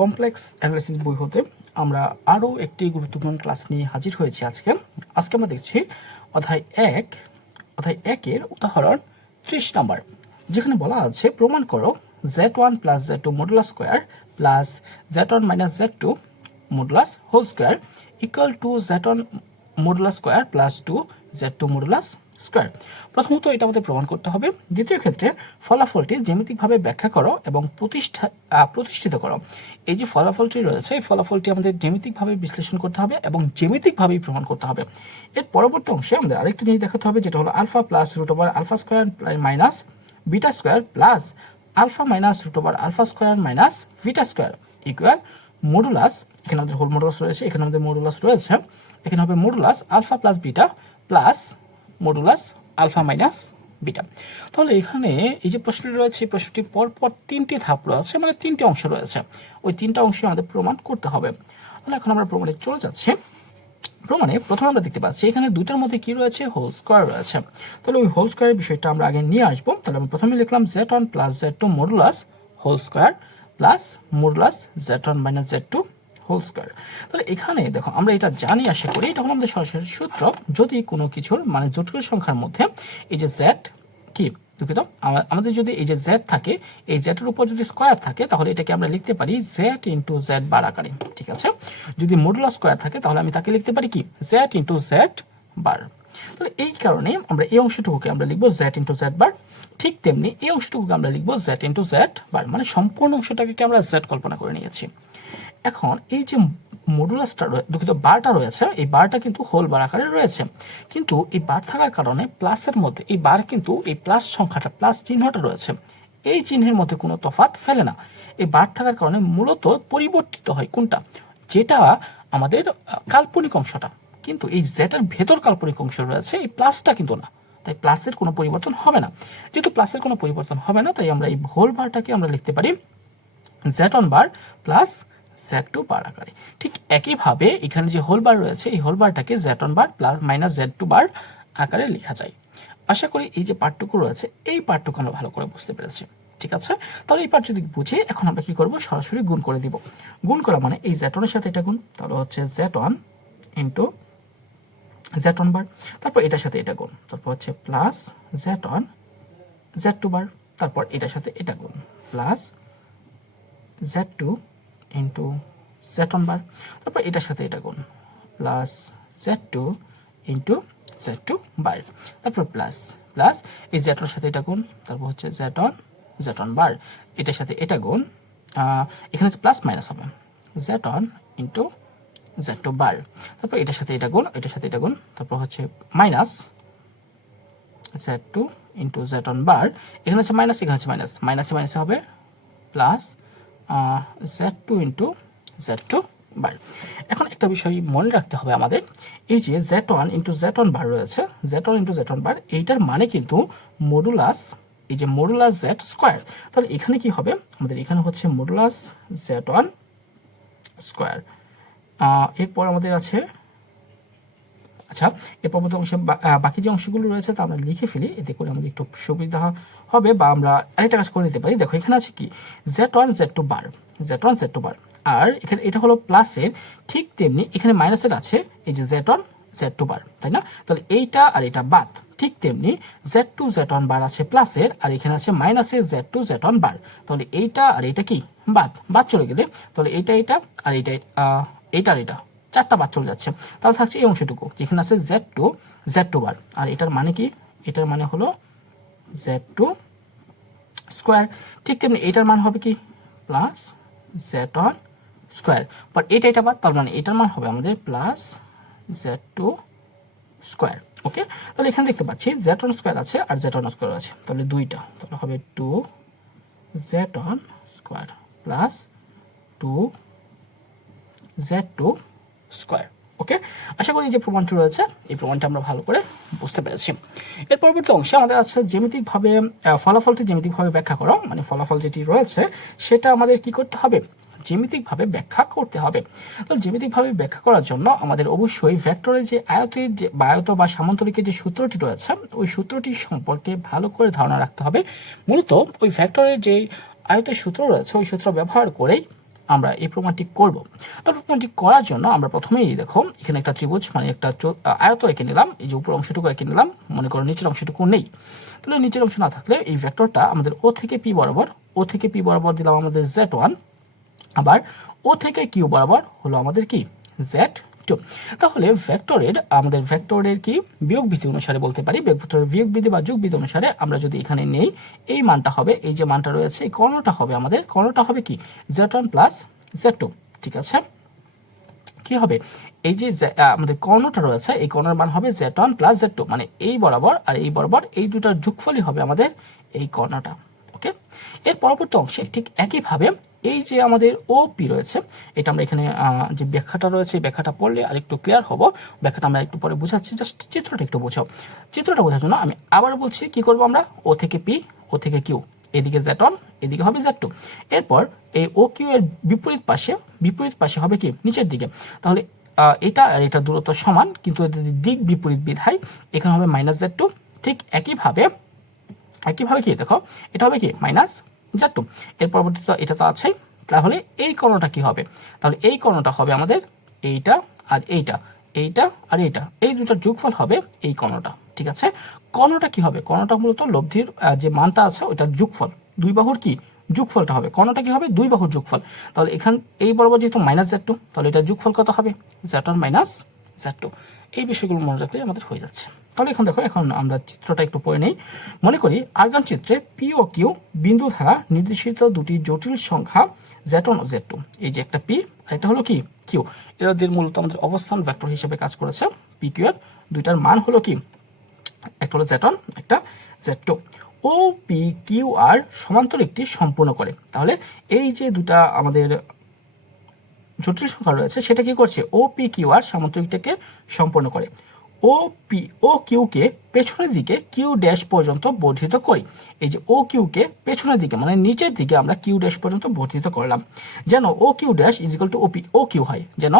Complex analysis বই হতে আমরা আরও একটি গুরুত্বপূর্ণ ক্লাস নিয়ে হাজির হয়েছি আজকে আমরা দেখছি অধ্যায় একের উদাহরণ 30 নম্বর, যেখানে বলা আছে প্রমাণ করো z1 plus z2 modulus square plus z1 minus z2 modulus whole square equal to z1 modulus square plus 2 z2 modulus square. প্রথমত এটা আমাদের প্রমাণ করতে হবে। দ্বিতীয় ক্ষেত্রে ফলাফলটি জ্যামিতিকভাবে ব্যাখ্যা করো এবং প্রতিষ্ঠিত করো। এই যে ফলাফলটি রয়েছে এই ফলাফলটি আমাদের জ্যামিতিকভাবে বিশ্লেষণ করতে হবে এবং জ্যামিতিকভাবেই প্রমাণ করতে হবে। এর পরবর্তী অংশে আমাদের আরেকটি জিনিস দেখাতে হবে, যেটা হলো alpha plus root over alpha square minus beta square plus alpha minus root over alpha square minus beta square equal modulus. এখানে আমাদের হোল মডুলাস রয়েছে, এখানে আমাদের মডুলাস রয়েছে, এখানে হবে modulus alpha plus beta plus modulus alpha minus beta. তাহলে এখানে এই যে প্রশ্নটি রয়েছে এই প্রশ্নটি পরপর তিনটি ধাপ রয়েছে, মানে তিনটি অংশ রয়েছে, ওই তিনটা অংশে আমাদের প্রমাণ করতে হবে। তাহলে এখন আমরা প্রমাণে চলে যাচ্ছি। প্রমাণে প্রথমে আমরা দেখতে পাচ্ছি এখানে দুইটার মধ্যে কি রয়েছে, হোল স্কোয়ার রয়েছে। তাহলে ওই হোল স্কোয়ারের বিষয়টা আমরা আগে নিয়ে আসবো। তাহলে আমরা প্রথমে লিখলাম z1 plus z2 modulus whole square plus modulus z1 minus z2 whole square. তাহলে এখানে দেখো আমরা এটা জানি, আশা করি এটা হলো আমাদের সরাসরি সূত্র। যদি কোনো কিছুর মানে জটিল সংখ্যার মধ্যে এই যে z কি দুঃখিত আমাদের যদি এই যে z থাকে, এই z এর উপর যদি স্কোয়ার থাকে তাহলে এটাকে আমরা লিখতে পারি z ইন্টু z বার আকারে, ঠিক আছে। যদি মডুলাস স্কোয়ার থাকে তাহলে আমি তাকে লিখতে পারি কি z ইন্টু z বার। তাহলে এই কারণে আমরা এই অংশটুকুকে আমরা লিখবো z ইন্টু z বার। ঠিক তেমনি এই অংশটুকুকে আমরা লিখবো z ইন্টু z বার, মানে সম্পূর্ণ অংশটাকে আমরা z কল্পনা করে নিয়েছি। এখন এই যে মডুলাসটা দুঃখিত বারটা রয়েছে, এই বারটা কিন্তু হোল বার আকারে রয়েছে, কিন্তু এই বার থাকার কারণে প্লাসের মধ্যে এই বার কিন্তু এই প্লাস সংখ্যাটা প্লাস চিহ্নটা রয়েছে, এই চিহ্নের মধ্যে কোনো তফাৎ ফেলে না। এই বার থাকার কারণে মূলত পরিবর্তিত হয় কোনটা, যেটা আমাদের কাল্পনিক অংশটা, কিন্তু এই জেটার ভেতর কাল্পনিক অংশ রয়েছে, এই প্লাসটা কিন্তু না, তাই প্লাসের কোনো পরিবর্তন হবে না। যেহেতু প্লাসের কোনো পরিবর্তন হবে না, তাই আমরা এই হোল বারটাকে আমরা লিখতে পারি z1 বার প্লাস z2 বার আকারে। ঠিক একইভাবে এখানে যে হোল বার রয়েছে এই হোল বারটাকে z1 বার প্লাস মাইনাস z2 বার আকারে লেখা যায়। আশা করি এই যে পার্টটুকু রয়েছে এই পার্টটুকু আমরা ভালো করে বুঝতে পেরেছি, ঠিক আছে। তাহলে এই পার্ট যদি বুঝি, এখন আমরা কি করব, সরাসরি গুণ করে দিব। গুণ করা মানে এই z1 এর সাথে এটা গুণ, তাহলে হচ্ছে z1 ইন্টু z1 বার, তারপর এটার সাথে এটা গুণ, তারপর হচ্ছে প্লাস z1 z2 বার, তারপর এটার সাথে এটা গুণ প্লাস z2 ইন্টু z1 বার, তারপর এটার সাথে এটা গুণ প্লাস z2 ইন্টু z2 বার, তারপর প্লাস প্লাস এই z1 সাথে এটা গুণ, তারপর হচ্ছে z1 বার, এটার সাথে এটা গুণ, এখানে প্লাস মাইনাস হবে z1 ইন্টু z2 বার, তারপর এটার সাথে এটা গুণ, এটার সাথে এটা গুণ, তারপর হচ্ছে মাইনাস z2 ইন্টু z1 বার, এখানে হচ্ছে মাইনাস, এখানে হচ্ছে মাইনাস, মাইনাসে মাইনাসে হবে প্লাস z2 ইন্টু z2 বার। এখন একটা বিষয় মনে রাখতে হবে আমাদের, এই যে z1 ইন্টু z1 বার রয়েছে, z1 ইন্টু z1 বার, এইটার মানে কিন্তু মডুলাস, এই যে মডুলাস z স্কোয়ার। তাহলে এখানে কি হবে, আমাদের এখানে হচ্ছে মডুলাস z1 স্কোয়ার। এরপর আমাদের আছে, আচ্ছা এর পরবর্তী অংশে বাকি যে অংশগুলো রয়েছে তা আমরা লিখে ফেলি, এতে করে আমাদের একটু সুবিধা হবে, বা আমরা আরেকটা কাজ করে নিতে পারি। দেখো এখানে আছে কি z1 z2 বার, z1 z2 বার, আর এখানে এটা হলো প্লাসের, ঠিক তেমনি এখানে মাইনাসের আছে এই যে z1 z2 বার, তাই না। তাহলে এইটা আর এটা বাদ, ঠিক তেমনি z2 z1 বার আছে প্লাসের, আর এখানে আছে মাইনাসের z2 z1 বার, তাহলে এইটা আর এটা কি বাদ চলে গেলে, তাহলে এইটা এটা আর এইটা এইটা আর এটা চারটা বাদ চলে যাচ্ছে, তাহলে থাকছে এই অংশটুকু যেখানে আছে z2 বার, আর এটার মানে কি, এটার মানে হলো z2 স্কোয়ার। ঠিক তেমনি এটার মান হবে কি প্লাস z1 স্কোয়ার, বাট এটা বাদ, তার মানে এটার মান হবে আমাদের প্লাস z2 স্কোয়ার। ওকে, তাহলে এখানে দেখতে পাচ্ছি z1 স্কোয়ার আছে আর z1 স্কোয়ার আছে, তাহলে দুইটা, তাহলে হবে 2 z1 square plus 2 z2 square. Okay, আশা করি যে প্রমাণটি রয়েছে এই প্রমাণটা আমরা ভালো করে বুঝতে পেরেছি। এর পরবর্তী অংশে আমাদের আছে জ্যামিতিকভাবে ফলাফলটি জ্যামিতিকভাবে ব্যাখ্যা করো, মানে ফলাফল যেটি রয়েছে সেটা আমাদের কি করতে হবে, জ্যামিতিকভাবে ব্যাখ্যা করতে হবে। তো জ্যামিতিকভাবে ব্যাখ্যা করার জন্য আমাদের অবশ্যই ভেক্টরের যে আয়তের যে আয়ত বা সামান্তরিকের যে সূত্রটি রয়েছে ওই সূত্রটি সম্পর্কে ভালো করে ধারণা রাখতে হবে। মূলত ওই ভেক্টরের যে আয়তের সূত্র রয়েছে ওই সূত্র ব্যবহার করেই আমরা এই প্রমাণটি করব। তো প্রমাণটি করার জন্য আমরা প্রথমেই দেখো এখানে একটা ত্রিভুজ মানে একটা আয়ত এঁকে নিলাম, এই যে উপর অংশটুকু এঁকে নিলাম, মনে করো নিচের অংশটুকু নেই। তাহলে নিচের অংশ না থাকলে এই ভেক্টরটা আমাদের ও থেকে পি বরাবর দিলাম আমাদের Z1, আবার ও থেকে কিউ বরাবর হলো আমাদের কি Z2। তাহলে আমাদের ভেক্টরের কি বিয়োগ বিধি অনুসারে বলতে পারি, ভেক্টরের বিয়োগ বিধি বা যোগ বিধি অনুসারে আমরা যদি এখানে নেই, এই মানটা হবে, এই যে মানটা রয়েছে এই কর্ণটা হবে আমাদের, কর্ণটা হবে কি Z1 প্লাস Z2। ঠিক আছে, কি হবে এই যে আমাদের কর্ণটা রয়েছে এই কর্ণের মান হবে Z1 প্লাস Z2, মানে এই বরাবর আর এই বরাবর এই দুটার যোগফলই হবে আমাদের এই কর্ণটা। ওকে, এর পরবর্তী অংশে ঠিক একইভাবে এই যে আমাদের OP রয়েছে, এটা আমরা এখানে যে ব্যাখ্যাটা রয়েছে এই ব্যাখ্যাটা পড়লে আর একটু ক্লিয়ার হবো। ব্যাখ্যাটা আমরা একটু পরে বোঝাচ্ছি, জাস্ট চিত্রটা একটু বোঝাও। চিত্রটা বোঝার জন্য আমি আবার বলছি কি করব আমরা, ও থেকে পি, ও থেকে কিউ, এদিকে Z1 এদিকে হবে Z2। এরপর এই OQ এর বিপরীত পাশে হবে কি নিচের দিকে। তাহলে এটা আর এটা দূরত্ব সমান, কিন্তু দিক বিপরীত বিধায় এখানে হবে -Z2। ঠিক একইভাবে কি দেখো এটা হবে কি -Z2। এর পরবর্তীতে এটা তো আছেই। তাহলে এই কর্ণটা কি হবে, তাহলে এই কর্ণটা হবে আমাদের এইটা আর এইটা, এই দুটার যোগফল হবে এই কর্ণটা। ঠিক আছে, কর্ণটা কি হবে, কর্ণটা মূলত লব্ধির যে মানটা আছে ওইটার যোগফল, দুই বাহুর কি যোগফলটা হবে। কর্ণটা কি হবে, দুই বাহুর যোগফল। তাহলে এখান এই বরাবর যেহেতু -Z2, তাহলে এটার যোগফল কত হবে, Z1 Z2। এই বিষয়গুলো মনে রাখলে আমাদের হয়ে যাচ্ছে। তাহলে এখন দেখো, এখন আমরা চিত্রটা একটু পড়ে নেই। মনে করি আরগান চিত্রে পি ও কিউ বিন্দু দ্বারা নির্দেশিত দুটি জটিল সংখ্যা Z1 ও Z2, এই যে একটা পি আর একটা হলো কি কিউ, এদের মূলত আমাদের অবস্থান ভেক্টর হিসেবে কাজ করেছে। পি কিউ এর দুইটার মান হলো কি, একটা হলো Z1 একটা Z2। O P Q R সমান্তর একটি সম্পূর্ণ করে। তাহলে এই যে দুটা আমাদের জটিল সংখ্যা রয়েছে সেটা কি করছে, ও পি কিউ আর সামান্তরিকটাকে সম্পন্ন করে। ও কিউকে পেছনের দিকে কিউ ড্যাশ পর্যন্ত বর্ধিত করি। এই যে ও কিউকে পেছনের দিকে মানে নিচের দিকে আমরা কিউ ড্যাশ পর্যন্ত বর্ধিত করলাম, যেন O Q dash is equal to O Q হয়, যেন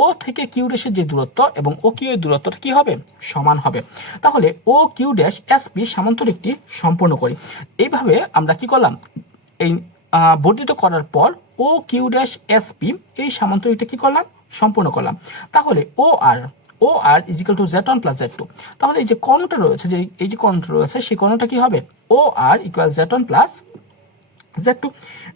ও থেকে কিউ ড্যাশের যে দূরত্ব এবং ও কিউ এর দূরত্বটা কি হবে, সমান হবে। তাহলে ও কিউ ড্যাশ এসপি সামান্তরিকটি সম্পন্ন করি। এইভাবে আমরা কি করলাম, এই বর্ধিত করার পর ও কিউ ড্যাশ এসপি এই সামান্তরিকটা কি করলাম, সম্পূর্ণ করলাম। তাহলে O R is equal to Z1 plus Z2। তাহলে এই যে কর্ণটা রয়েছে, যে এই যে কর্ণটা রয়েছে সেই কর্ণটা কি হবে, ও আর ইকুয়াল Z1 প্লাস Z2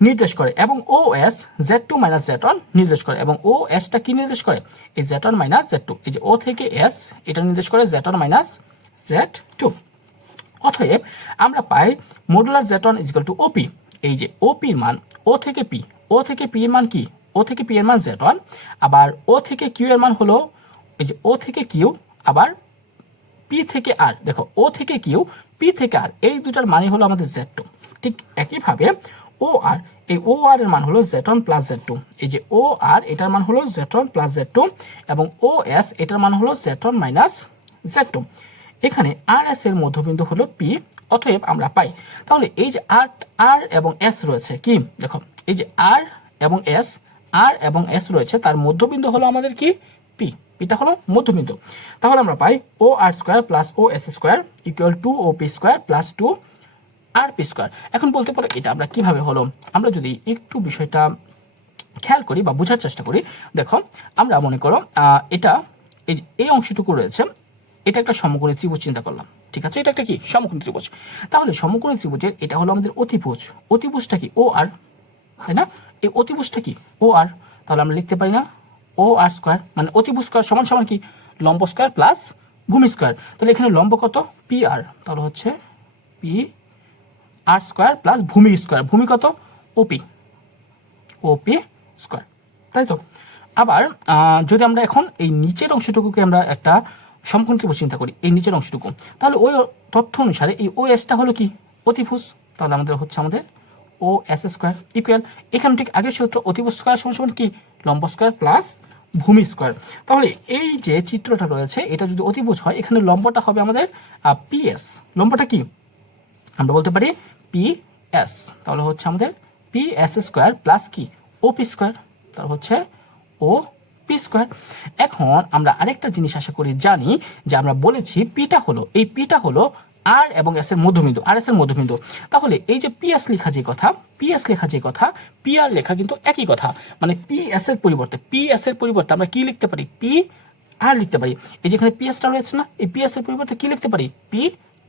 নির্দেশ করে, এবং ও এস Z2 মাইনাস Z1 নির্দেশ করে, এবং ও এসটা কি নির্দেশ করে, এই Z1 মাইনাস Z2। এই যে ও থেকে এস এটা নির্দেশ করে Z1 মাইনাস Z2। অতএব আমরা পাই modulus Z1 is equal to OP। এই যে OP এর মান ও থেকে পি এর মান কি, ও থেকে পি এর মান Z1, আবার ও থেকে কিউ এর মান হলো এই যে ও থেকে কিউ, আবার পি থেকে আর, দেখো ও থেকে কিউ পি থেকে আর, এই দুটার মানই হলো আমাদের Z2। ঠিক একইভাবে ও আর, এই ও আর এর মান হলো Z1 প্লাস Z2। এই যে ও আর এটার মান হলো Z1 প্লাস Z2, এবং ও এস এটার মান হলো Z1 মাইনাস Z2। এখানে আর এস এর মধ্যবিন্দু হলো পি। অতএব আমরা পাই, তাহলে এই যে আর এবং এস রয়েছে কি, দেখো এই যে আর এবং এস রয়েছে, তার মধ্যবিন্দু হলো আমাদের কি পি, পিটা হলো মধ্যবিন্দু। তাহলে আমরা পাই O R square plus O S square equal to O P square plus 2 R P square. এখন বলতে পারো এটা আমরা কিভাবে হলো, আমরা যদি একটু বিষয়টা খেয়াল করি বা বোঝার চেষ্টা করি। দেখো আমরা মনে করো এটা এই অংশটুকু রয়েছে, এটা একটা সমকোণী ত্রিভুজ চিন্তা করলাম। ঠিক আছে, এটা একটা কি সমকোণী ত্রিভুজ। তাহলে সমকোণী ত্রিভুজের এটা হলো আমাদের অতিভুজটা কি ও আর, তাই না, এই অতিভুজটা কি ও আর। তাহলে আমরা লিখতে পারি না ও আর স্কোয়ার, মানে অতিভুজ স্কোয়ার সমান সমান কি লম্ব স্কোয়ার প্লাস ভূমি স্কোয়ার। তাহলে এখানে লম্ব কত পি আর, তাহলে হচ্ছে পি আর স্কোয়ার প্লাস ভূমি স্কোয়ার, ভূমি কত ওপি স্কোয়ার, তাই তো। আবার যদি আমরা এখন এই নিচের অংশটুকুকে আমরা একটা সমকোণী ত্রিভুজ চিন্তা করি, এই নিচের অংশটুকু, তাহলে ওই তথ্য অনুসারে এই ও এসটা হলো কি অতিভুজ। তাহলে আমাদের হচ্ছে আমাদের ও এস স্কোয়ার ইকুয়াল, এখানে ঠিক আগের সূত্র অতিভুজ স্কোয়ার সমান কি লম্ব স্কোয়ার প্লাস ভূমি স্কোয়ার। তাহলে এই যে চিত্রটা রয়েছে এটা যদি অতিভুজ হয়, এখানে লম্বটা হবে আমাদের পিএস। লম্বটা কি আমরা বলতে পারি পিএস। তাহলে হচ্ছে আমাদের পিএস স্কোয়ার প্লাস কি ওপি স্কোয়ার, তাহলে হচ্ছে ও পি স্কোয়ার। এখন আমরা আরেকটা জিনিস আশা করি জানি, যে আমরা বলেছি পিটা হলো আর এবং এস এর মধ্যবিন্দু, আর এস এর মধ্যবিন্দু। তাহলে এই যে পিএস লেখা যে কথা, পিএস লেখা যে কথা, পি আর লেখা কিন্তু একই কথা। মানে পিএস এর পরিবর্তে আমরা কি লিখতে পারি, পি আর লিখতে পারি। এই যেখানে পিএসটা রয়েছে না, এই পিএস এর পরিবর্তে কি লিখতে পারি, পি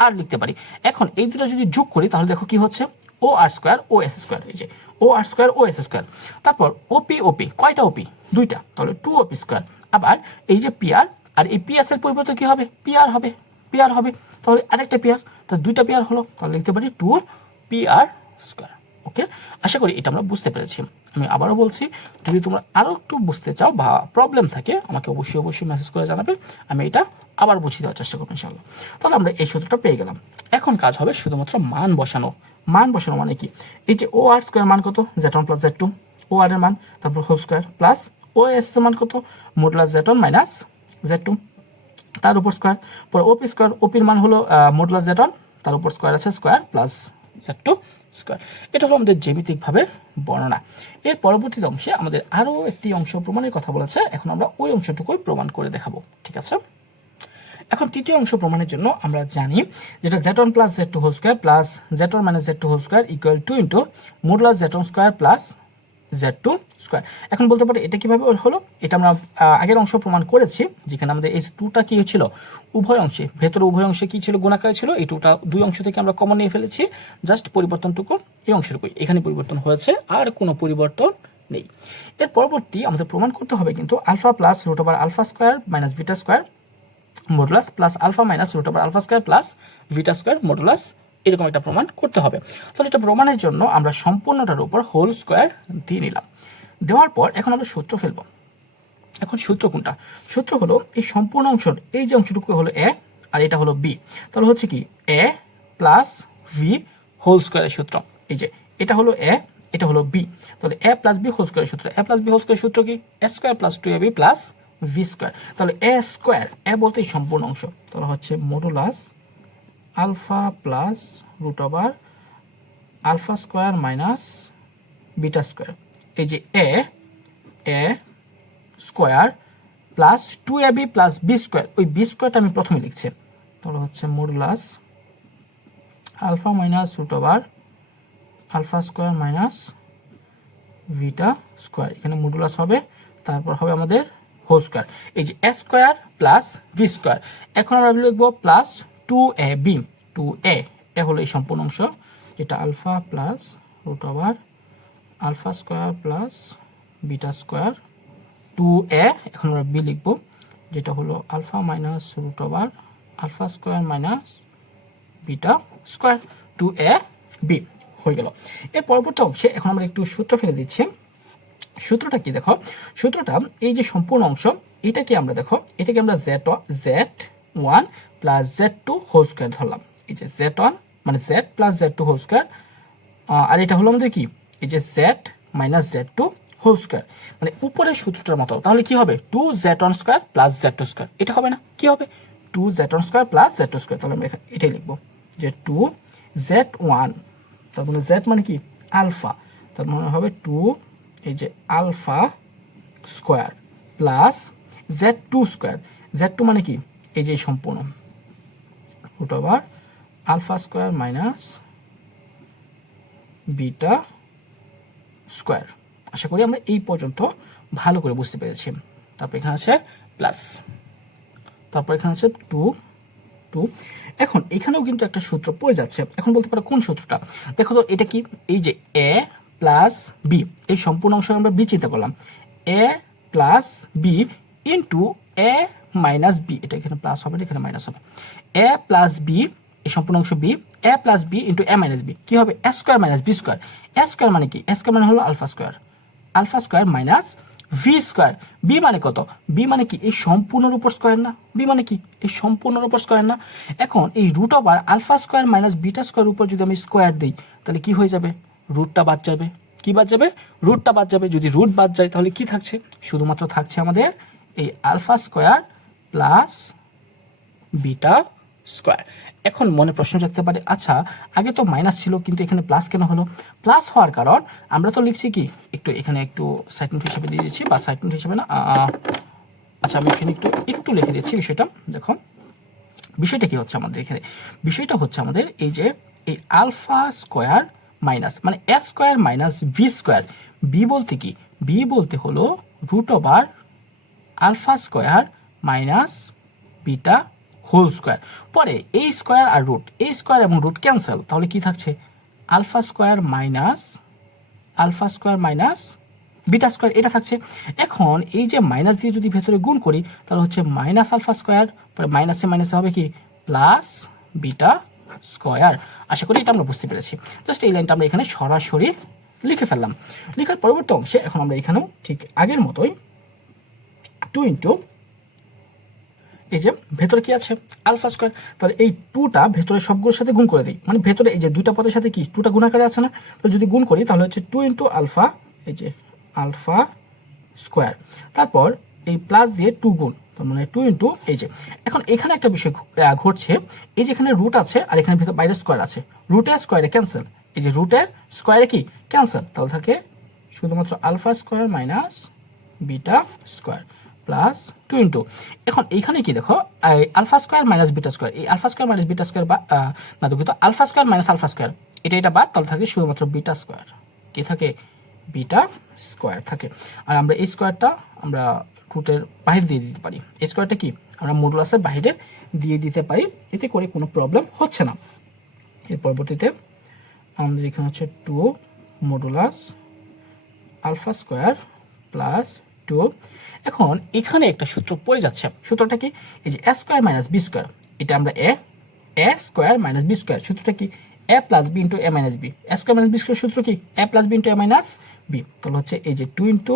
আর লিখতে পারি। এখন এই দুটো যদি যোগ করি তাহলে দেখো কি হচ্ছে, ও আর স্কোয়ার ও এস স্কোয়ার। এই যে ও আর স্কোয়ার ও এস স্কোয়ার। তারপর ওপি, কয়টা ওপি, দুইটা, তাহলে 2OP স্কোয়ার। আবার এই যে পি আর এই পিএস এর পরিবর্তে কি হবে, পি আর হবে। তাহলে আরেকটা পেয়ার, তাহলে দুইটা পেয়ার হলো, তাহলে লিখতে পারি 2PR স্কোয়ার। ওকে, আশা করি এটা আমরা বুঝতে পেরেছি। আমি আবারও বলছি, যদি তোমরা আরও একটু বুঝতে চাও বা প্রবলেম থাকে আমাকে অবশ্যই মেসেজ করে জানাবে, আমি এটা আবার বুঝিয়ে দেওয়ার চেষ্টা করবো ইনশাআল্লাহ। তাহলে আমরা এই সূত্রটা পেয়ে গেলাম। এখন কাজ হবে শুধুমাত্র মান বসানো মানে কি, এই যে ও আর স্কোয়ার মান কত, Z1 + Z2, ও আর এর মান, তারপর whole square plus O S এর মান কত, মডুলাস Z1 - Z2 তার উপর স্কোয়ার, পরে ওপি স্কোয়ার, ওপির মান হলো মডুলাস Z1, তার উপর স্কোয়ার আছে স্কোয়ার প্লাস Z2 স্কোয়ার। এটা হলো আমাদের জ্যামিতিকভাবে বর্ণনা। এর পরবর্তী অংশে আমাদের আরও একটি অংশ প্রমাণের কথা বলেছে, এখন আমরা ওই অংশটুকুই প্রমাণ করে দেখাবো, ঠিক আছে। এখন তৃতীয় অংশ প্রমাণের জন্য আমরা জানি যেটা Z1 + Z2 whole square plus Z1 - Z2 whole square equal to into modulus Z1 square plus Z2 square. এখন বলতে পারি এটা কিভাবে হলো, এটা আমরা আগের অংশ প্রমাণ করেছি, যেখানে আমাদের এই টুটা কি ছিল, উভয় অংশে, ভেতরে উভয় অংশে কি ছিল, গুণাকারে ছিল। এই টুটা দুই অংশ থেকে আমরা কমন নিয়ে ফেলেছি, জাস্ট পরিবর্তনটুকু এই অংশটুকুই, এখানে পরিবর্তন হয়েছে, আর কোনো পরিবর্তন নেই। এর পরবর্তী আমাদের প্রমাণ করতে হবে কিন্তু alpha plus √α² - β square modulus plus alpha minus √α² plus beta square modulus, এরকম একটা প্রমাণ করতে হবে। তাহলে এটা প্রমাণের জন্য আমরা সম্পূর্ণটার উপর হোল স্কোয়ার দিয়ে নিলাম। দেওয়ার পর এখন আমরা সূত্র ফেলবো। এখন সূত্র কোনটা, সূত্র হলো এই সম্পূর্ণ অংশের এই যে অংশটুকু হলো এ আর এটা হলো বি, তাহলে হচ্ছে কি এ প্লাস ভি হোল স্কোয়ারের সূত্র। এই যে এটা হলো এ, এটা হলো বি, তাহলে এ প্লাস বি হোল স্কোয়ারের সূত্র, এ প্লাস বি হোল স্কোয়ারের সূত্র কি, এ square plus 2ab plus b square. তাহলে এ স্কোয়ার, এ বলতে সম্পূর্ণ অংশ, তাহলে হচ্ছে modulus alpha plus √α² minus beta square. এই যে a square plus 2ab plus b square, ওই বি স্কোয়ারটা আমি প্রথমে লিখছি, তাহলে হচ্ছে modulus alpha minus √α² minus beta square, এখানে মডুলাস হবে, তারপর হবে আমাদের হোল স্কোয়ার। এই যে a square plus b square, এখন আমরা লিখবো প্লাস 2ab, 2a হলো এই সম্পূর্ণ অংশ, যেটা alpha plus √α² plus beta square 2a, এখন আমরা বি লিখবো, যেটা হলো alpha minus √α² minus beta square 2ab হয়ে গেল। এর পরবর্তী অংশে এখন আমরা একটু সূত্র ফেলে দিচ্ছি। সূত্রটা কি দেখো, সূত্রটা এই যে সম্পূর্ণ অংশ, এটাকে আমরা দেখো, এটাকে আমরা Z1 plus Z2 whole square ধরলাম। এই যে Z1 মানে Z plus Z2 whole square, আর এটা হলো আমাদের কি, এই যে Z minus Z2 whole square, মানে উপরের সূত্রটার মতো। তাহলে কি হবে, 2Z1² প্লাস Z2 স্কোয়ার, এটা হবে না, কি হবে 2Z1² প্লাস Z2 স্কোয়ার। তাহলে আমরা এটাই লিখবো যে 2Z1, তার মানে Z মানে কি আলফা, তার মানে হবে 2 এই যে alpha square plus Z2 square, Z2 মানে কি এই যে সম্পূর্ণ √α² মাইনাস বিটা স্কোয়ার। আশা করি আমরা এই পর্যন্ত ভালো করে বুঝতে পেরেছি। তারপর এখানে আছে প্লাস, তারপর এখানে আছে 2। এখন এখানেও কিন্তু একটা সূত্র পড়ে যাচ্ছে, এখন বলতে পারো কোন সূত্রটা, দেখো তো এটা কি, এই যে এ প্লাস বি, এই সম্পূর্ণ অংশ আমরা বি চিন্তা করলাম, এ প্লাস বি ইন্টু এ মাইনাস বি, এটা এখানে প্লাস হবে, এখানে মাইনাস হবে, এ প্লাস বি এই সম্পূর্ণ অংশ B, A plus B into A minus B, কি হবে A square minus B square. A square মানে কি, এ স্কোয়ার মানে হলো alpha square minus V square. B মানে কত, বি মানে কি এই সম্পূর্ণের উপর স্কোয়ার না, বি মানে কি এই সম্পূর্ণের উপর স্কোয়ার না। এখন এই √α² মাইনাস বিটা স্কোয়ার উপর যদি আমি স্কোয়ার দিই তাহলে কি হয়ে যাবে, রুটটা বাদ যাবে, কি বাদ যাবে, রুটটা বাদ যাবে। যদি রুট বাদ যায় তাহলে কি থাকছে, শুধুমাত্র থাকছে আমাদের এই α² প্লাস বিটা স্কোয়ার। এখন মনে প্রশ্ন রাখতে পারে, আচ্ছা আগে তো মাইনাস ছিল কিন্তু এখানে প্লাস কেন হলো, প্লাস হওয়ার কারণ আমরা তো লিখছি কি, একটু এখানে একটু সাইড নোট হিসেবে দিয়ে দিচ্ছি, বা সাইড নোট হিসেবে না, আচ্ছা আমি এখানে একটু লিখে দিচ্ছি বিষয়টা। দেখো বিষয়টা কি হচ্ছে আমাদের এখানে, বিষয়টা হচ্ছে আমাদের এই যে এই আলফা স্কোয়ার মাইনাস মানে a square minus B square, b বলতে কি, বি বলতে হলো root over alpha square minus beta whole square. পরে এই স্কোয়ার আর রুট, এই স্কোয়ার এবং রুট ক্যান্সেল, তাহলে কি থাকছে alpha square minus beta square, এটা থাকছে। এখন এই যে মাইনাস দিয়ে যদি ভেতরে গুণ করি তাহলে হচ্ছে মাইনাস আলফা স্কোয়ার, পরে মাইনাসে মাইনাসে হবে কি প্লাস বিটা স্কোয়ার। আশা করি এটা আমরা বুঝতে পেরেছি। জাস্ট এই লাইনটা আমরা এখানে সরাসরি লিখে ফেললাম। লেখার পরবর্তী অংশে এখন আমরা এখানেও ঠিক আগের মতোই 2 ইন্টু এই যে ভেতরে কি আছে আলফা স্কোয়ার, তাহলে এই 2টা ভেতরে সবগুলোর সাথে গুণ করে দিই, মানে ভেতরে এই যে দুইটা পদের সাথে কি 2টা গুণ আকারে আছে না, তো যদি গুণ করি তাহলে হচ্ছে 2 ইন্টু আলফা, এই যে আলফা স্কোয়ার, তারপর এই প্লাস দিয়ে 2 গুণ, তার মানে 2 ইন্টু এই যে। এখন এখানে একটা বিষয় ঘটছে, এই যে এখানে রুট আছে আর এখানে ভেতরে বাইরে স্কোয়ার আছে, রুটে স্কোয়ারে ক্যান্সেল, এই যে রুটে স্কোয়ারে কি ক্যান্সেল, তাহলে থাকে শুধুমাত্র alpha square minus beta square plus 2 into, এখন এইখানে কি দেখো alpha square minus beta square, এই alpha square minus beta square বা না দুঃখিত alpha square minus alpha square, এটা বাদ, তাহলে থাকে শুধুমাত্র বিটা স্কোয়ার, কি থাকে বিটা স্কোয়ার থাকে। আর আমরা এই স্কোয়ারটা আমরা রুটের বাইরে দিয়ে দিতে পারি, এই স্কোয়ারটা কি আমরা মডুলাসের বাইরে দিয়ে দিতে পারি, এতে করে কোনো প্রবলেম হচ্ছে না। এর পরবর্তীতে আমাদের এখানে হচ্ছে 2 মডুলাস আলফা স্কোয়ার প্লাস 2। এখন এখানে একটা সূত্র পড়ে যাচ্ছে, সূত্রটা কি এই যে a square minus B square, এটা আমরা a square minus B square, সূত্রটা কি a plus B into A minus b, a square minus B square সূত্র কি a plus B into A minus b, তাহলে হচ্ছে এই যে 2 into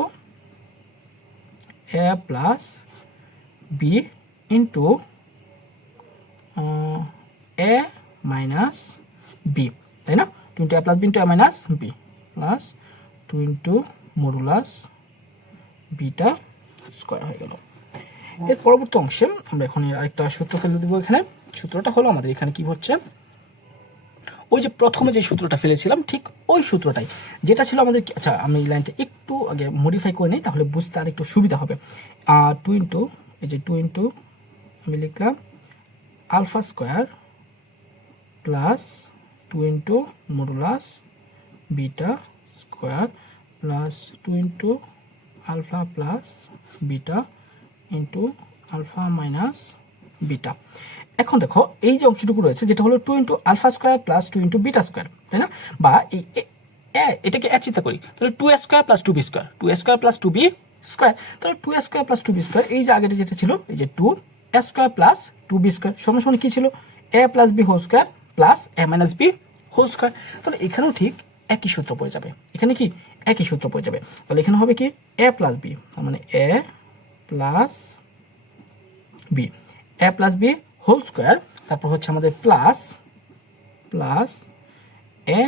a plus B into A minus b, তাই না, 2 into a plus B into A minus b plus 2 into modulus beta square হয়ে গেল। এর পরবর্তী অংশে আমরা এখন আরেকটা সূত্র ফেলে দেবো। এখানে সূত্রটা হলো আমাদের এখানে কি হচ্ছে, ওই যে প্রথমে যে সূত্রটা ফেলেছিলাম ঠিক ওই সূত্রটাই, যেটা ছিল আমাদের, আচ্ছা আমি এই লাইনটা একটু আগে মডিফাই করে নিই তাহলে বুঝতে আর একটু সুবিধা হবে। 2 ইন্টু এই যে 2 ইন্টু আমি লিখলাম alpha square plus 2 into modulus beta square plus 2 into alpha plus beta into alpha minus beta. এখন দেখো এই যে অংশটুকু রয়েছে যেটা হলো 2 into alpha square plus 2 into beta square, তাই না, বা এই এটাকে চিন্তা করি তাহলে 2a square plus 2b square, 2a square plus 2b square, তাহলে 2a square plus 2b square, এই যে আগেটা যেটা ছিল এই যে 2a square plus 2b square সমান সমান কি ছিল a plus b whole square plus a minus b whole square, তাহলে এখানেও ঠিক একই সূত্র পড়ে যাবে, এখানে কি একই সূত্র পড়ে যাবে, তাহলে এখানে হবে কি a প্লাস b, তার মানে a plus b whole square, তারপর হচ্ছে আমাদের plus a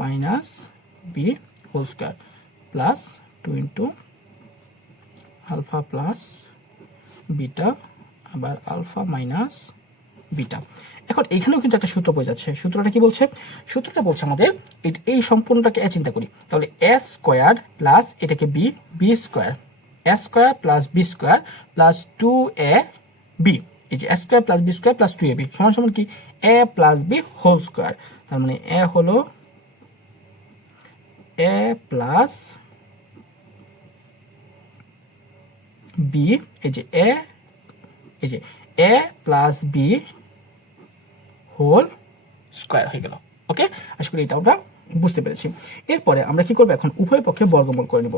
minus b whole square plus 2 into alpha plus beta আবার আলফা মাইনাস বিটা। এখন এখানেও কিন্তু একটা সূত্র পড়ে যাচ্ছে, সূত্রটা কি বলছে, সূত্রটা বলছে আমাদের এই সম্পূর্ণটাকে চিন্তা করি, তাহলে এ স্কোয়ার প্লাস এটাকে বি স্কোয়ার, এ square plus b square plus 2ab, এই যে a square plus b square plus 2ab সমান সমান কি a plus b whole square, তার মানে এ হলো এ প্লাস বি, এই যে a plus b whole square হয়ে গেল। ওকে, আশা করি এটা আমরা বুঝতে পেরেছি। এরপরে আমরা কি করবো, এখন উভয় পক্ষে বর্গমূল করে নিব,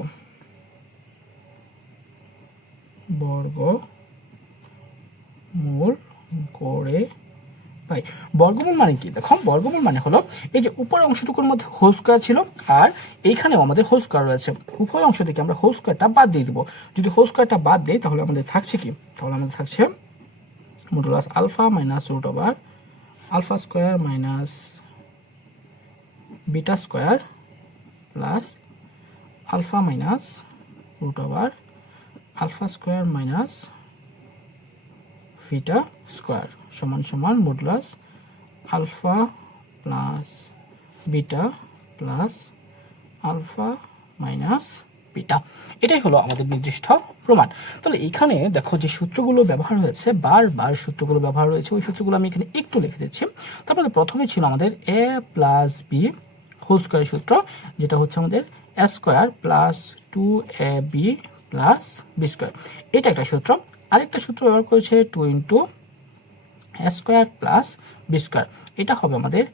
বর্গমূল করে ভাই। বর্গমূল মানে কি, দেখো বর্গমূল মানে হলো এই যে উপরের অংশটুকুর মধ্যে হোল স্কোয়ার ছিল আর এইখানেও আমাদের হোল স্কোয়ার রয়েছে, উভয় অংশ থেকে আমরা হোল স্কোয়ারটা বাদ দিয়ে দিব। যদি হোল স্কোয়ারটা বাদ দিই তাহলে আমাদের থাকছে কি, তাহলে আমাদের থাকছে modulus alpha minus root over alpha square minus beta square plus alpha minus root over alpha square minus beta square সমান সমান modulus alpha plus beta plus alpha minus beta. এটাই হলো আমাদের নির্দিষ্ট প্রমাণ। তাহলে এখানে দেখো যে সূত্রগুলো ব্যবহার হয়েছে, বারবার সূত্রগুলো ব্যবহার হয়েছে, ওই সূত্রগুলো আমি এখানে একটু লিখে দিচ্ছি। তারপরে প্রথমে ছিল আমাদের a প্লাস বি হোল স্কোয়ারের সূত্র, যেটা হচ্ছে আমাদের a square plus 2ab plus b square, এটা একটা সূত্র। আরেকটা সূত্র ব্যবহার করেছে 2 ইন্টু a square plus b square, এটা হবে আমাদের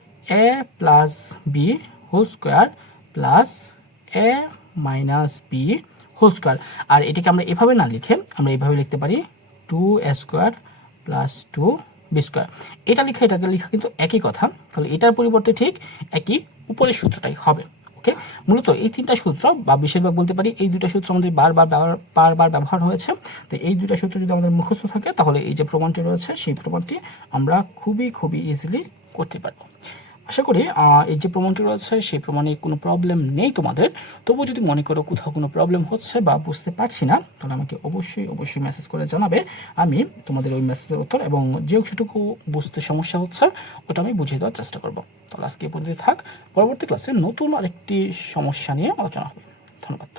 a plus b whole square plus a minus b whole square. আর এটাকে আমরা এভাবে না লিখে আমরা এভাবে লিখতে পারি 2a square plus 2b square. এটা লেখা এটাকে লেখা কিন্তু একই কথা, তাহলে এটার পরিবর্তে ঠিক একই উপরের সূত্রটাই হবে। ওকে, মূলত এই তিনটা সূত্র বা বেশিরভাগ বলতে পারি এই দুটো সূত্র আমাদের বারবার ব্যবহার হয়েছে। তো এই দুটো সূত্র যদি আমাদের মুখস্থ থাকে তাহলে এই যে প্রমাণটি রয়েছে সেই প্রমাণটি আমরা খুবই ইজিলি করতে পারবো। আশা করি এই যে প্রমাণটি রয়েছে সেই প্রমাণে কোনো প্রবলেম নেই তোমাদের। তবুও যদি মনে করো কোথাও কোনো প্রবলেম হচ্ছে বা বুঝতে পারছি না, তাহলে আমাকে অবশ্যই মেসেজ করে জানাবে। আমি তোমাদের ওই মেসেজের উত্তর এবং যে অংশটুকু বুঝতে সমস্যা হচ্ছে ওটা আমি বুঝিয়ে দেওয়ার চেষ্টা করবো। তাহলে আজকে এই পর্যন্ত থাক, পরবর্তী ক্লাসে নতুন আরেকটি সমস্যা নিয়ে আলোচনা হবে। ধন্যবাদ।